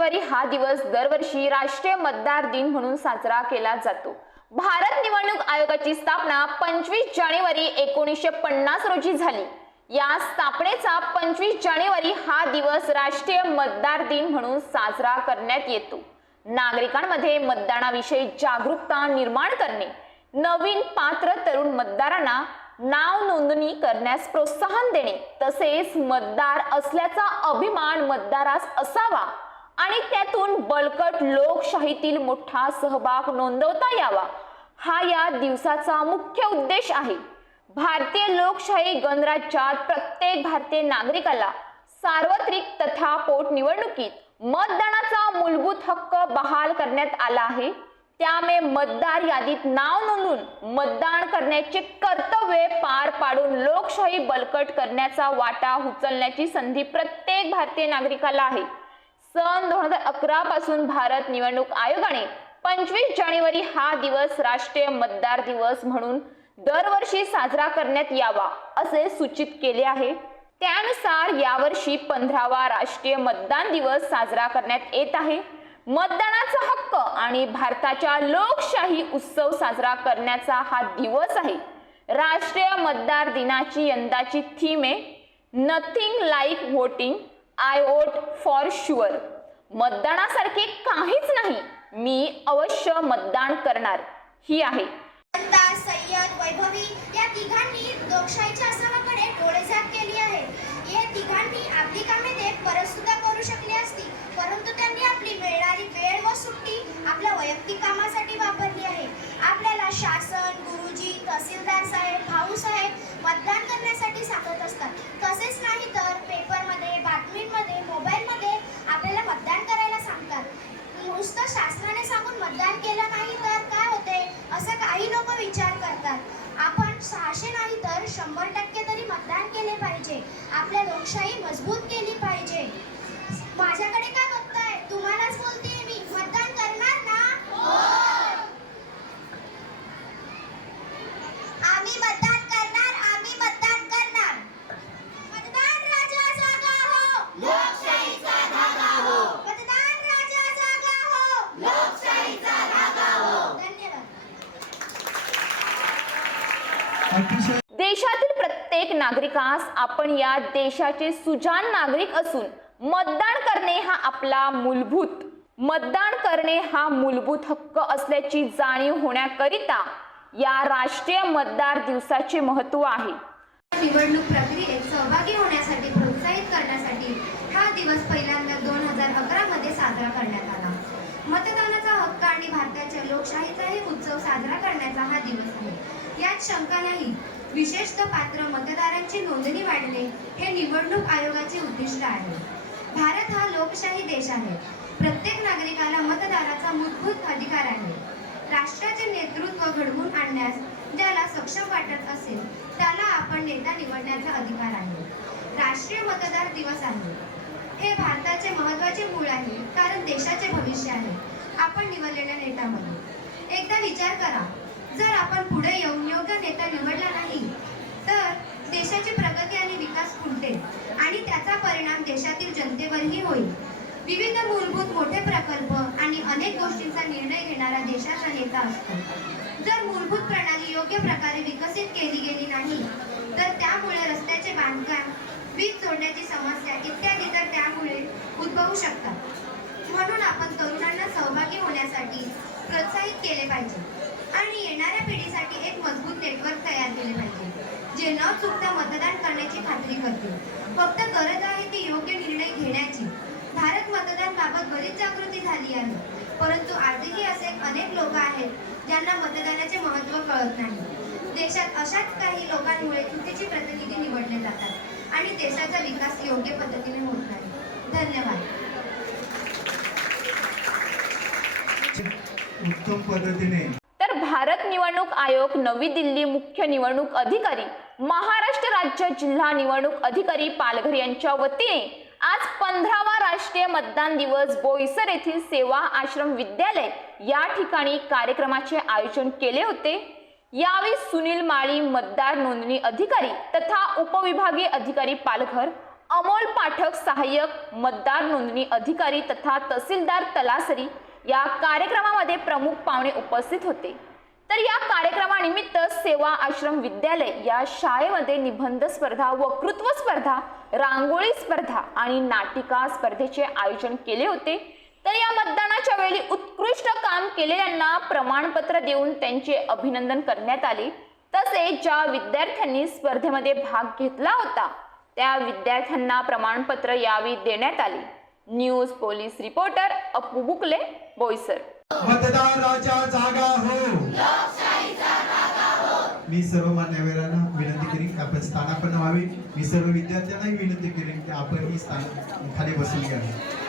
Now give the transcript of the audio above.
जानेवारी हा दिवस दरवर्षी राष्ट्रीय मतदार दिन म्हणून साजरा केला जातो। भारत निवडणूक आयोगाची स्थापना 25 जानेवारी 1950 रोजी झाली। या स्थापनेचा 25 जानेवारी हा दिवस राष्ट्रीय मतदार दिन म्हणून साजरा करण्यात येतो। नागरिकांमध्ये मतदानाविषयी जागरूकता निर्माण करणे, नवीन पात्र तरुण मतदारांना नाव नोंदणी करण्यास प्रोत्साहन देणे, तसेच मतदार असल्याचा अभिमान मतदारास असावा आणि त्यातून बळकट लोकशाहीतील मोठा सहभाग नोंदवता यावा, हा या दिवसाचा मुख्य उद्देश आहे। भारतीय लोकशाही गणराज्यात प्रत्येक भारतीय नागरिकाला सार्वत्रिक तथा पोटनिवडणुकीत मतदानाचा मूलभूत हक्क बहाल करण्यात आला आहे। त्यामुळे मतदार यादीत नाव नोंदवून मतदान करण्याचे कर्तव्य पार पाडून लोकशाही बळकट करण्याचा वाटा उचलण्याची संधी प्रत्येक भारतीय नागरिकाला आहे। सन 2011 पासून भारत निवडणूक आयोगाने 25 जानेवारी हा दिवस राष्ट्रीय मतदार दिवस म्हणून दरवर्षी साजरा करण्यात यावा असे सूचित केले आहे। त्यानुसार यावर्षी 15वा राष्ट्रीय मतदान दिवस साजरा करण्यात येत आहे। मतदानाचा हक्क आणि भारताच्या लोकशाही उत्सव साजरा करण्याचा हा दिवस आहे। राष्ट्रीय मतदार दिनाची यंदाची थीम आहे nothing like voting, I vote for sure. मतदानासारखे काहीच नाही, मी अवश्य मतदान करणार ही आहे। सय्यद, वैभवी या तिघांनी लोकशाहीच्या आसामाकडे डोळेझाक केली आहे। या तिघांनी आपली कामे ते परत सुद्धा करू शकली असती, परंतु त्यांनी आपली मिळणारी वेळ व सुट्टी आपल्या वैयक्तिक कामासाठी वापरली आहे। आपल्याला शासन, गुरुजी, तहसीलदार साहेब, भाऊ साहेब मतदान करण्यासाठी सांगत असतात। तसेच नाही तर पेपरमध्ये, बातमीमध्ये, मोबाईलमध्ये आपल्याला मतदान करायला सांगतात। नुसतं शासनाने सांगून मतदान केलं नाही तर काय होते असं काही लोक विचार करतात। आपण 600 नाही तर 100% तरी मतदान केले पाहिजे। आपल्या लोकशाही मजबूत केली पाहिजे। माझ्याकडे काय बघताय? तुम्हालाच बोलतेय मी, मतदान करणार ना? हो। आम्ही मतदान करणार, आम्ही मतदान करणार। मतदान राजा जागा हो, लोकशाहीचा धागा हो। मतदान राजा जागा हो, लोकशाहीचा धागा हो। धन्यवाद। देशातील प्रत्येक नागरिकास आपण या देशाचे सुजाण नागरिक असून मतदान करणे हा मूलभूत हक्क असल्याची जाणीव होण्याकरिता या राष्ट्रीय मतदार दिवसाचे महत्त्व आहे। निवडणूक प्रक्रियेत सहभागी होण्यासाठी प्रोत्साहित करण्यासाठी हा दिवस पहिल्यांदा 2011 मध्ये साजरा करण्यात आला। मतदानाचा हक्क आणि भारताच्या लोकशाहीचाही उत्सव साजरा करण्याचा हा दिवस आहे, यात शंका नाही। विशेषतः पात्र मतदारांची नोंदणी वाढणे हे निवडणूक आयोगाचे उद्दिष्ट आहे। भारत हा लोकशाही देश आहे। प्रत्येक नागरिकाला मतदानाचा मूलभूत अधिकार आहे। राष्ट्राचे नेतृत्व घडवून आणण्यास ज्याला सक्षम वाटत असेल त्याला आपण नेता निवडण्याचा अधिकार आहे। राष्ट्रीय मतदार दिवस आहे हे भारताचे महत्त्वाचे मूळ आहे, कारण देशाचे भविष्य आहे आपण निवडलेल्या नेत्यामध्ये। एकदा विचार करा, जर आपण पुढे येऊन योग्य नेता निवडला नाही तर देशाची प्रगती आणि विकास खुंटेल आणि त्याचा परिणाम देशातील जनतेवरही होईल। विविध मूलभूत मोठे प्रकल्प आणि अनेक गोष्टींचा निर्णय घेणारा देशाचा नेता असतो। जर मूलभूत प्रणाली योग्य प्रकारे विकसित केली गेली नाही तर त्यामुळे रस्त्याचे बांधकाम, वीज जोडण्याची समस्या इत्यादी तर त्यामुळे उद्भवू शकतात। म्हणून आपण तरुणांना सहभागी होण्यासाठी प्रोत्साहित केले पाहिजे आणि येणाऱ्या पिढीसाठी एक मजबूत नेटवर्क तयार केले पाहिजे, जे न चुकता मतदान करण्याची खात्री करते। फक्त गरज आहे ती योग्य निर्णय घेण्याची। भारत मतदान बाबत बरीच जागृती झाली आहे, परंतु आजही असे अनेक लोक आहेत ज्यांना मतदानाचे महत्त्व कळत नाही। देशात अशाच काही लोकांमुळे चुकीचे प्रतिनिधी निवडले जातात आणि देशाचा विकास योग्य पद्धतीने होत नाही। धन्यवाद। उत्तम पद्धतीने तर भारत निवडणूक आयोग नवी दिल्ली मुख्य निवडणूक अधिकारी, महाराष्ट्र राज्य जिल्हा निवडणूक अधिकारी पालघर यांच्या वतीने आज 15वा राष्ट्रीय मतदान दिवस बोईसर येथील सेवा आश्रम विद्यालय या ठिकाणी कार्यक्रमाचे आयोजन केले होते। यावेळी सुनील माळी मतदार नोंदणी अधिकारी तथा उपविभागीय अधिकारी पालघर, अमोल पाठक सहाय्यक मतदार नोंदणी अधिकारी तथा तहसीलदार तलासरी या कार्यक्रमामध्ये प्रमुख पाहुणे उपस्थित होते। तर या कार्यक्रमानिमित्त सेवा आश्रम विद्यालय या शाळेमध्ये निबंध स्पर्धा, वक्तृत्व स्पर्धा, रांगोळी स्पर्धा आणि नाटिका स्पर्धेचे आयोजन केले होते। तर या मतदानाच्या वेळी उत्कृष्ट काम केलेल्यांना प्रमाणपत्र देऊन त्यांचे अभिनंदन करण्यात आले। तसेच ज्या विद्यार्थ्यांनी स्पर्धेमध्ये भाग घेतला होता त्या विद्यार्थ्यांना प्रमाणपत्र यावेळी देण्यात आले। न्यूज पोलीस रिपोर्टर अपू बुकले, बोईसर। मतदाराच्या जागा हो, लोकशाहीचा जागा हो। मी सर्व मान्यवरांना विनंती करीन की आपण स्थानापन्न व्हावे। मी सर्व विद्यार्थ्यांनाही विनंती करीन की आपण ही स्थान खाली बसून घ्यावे।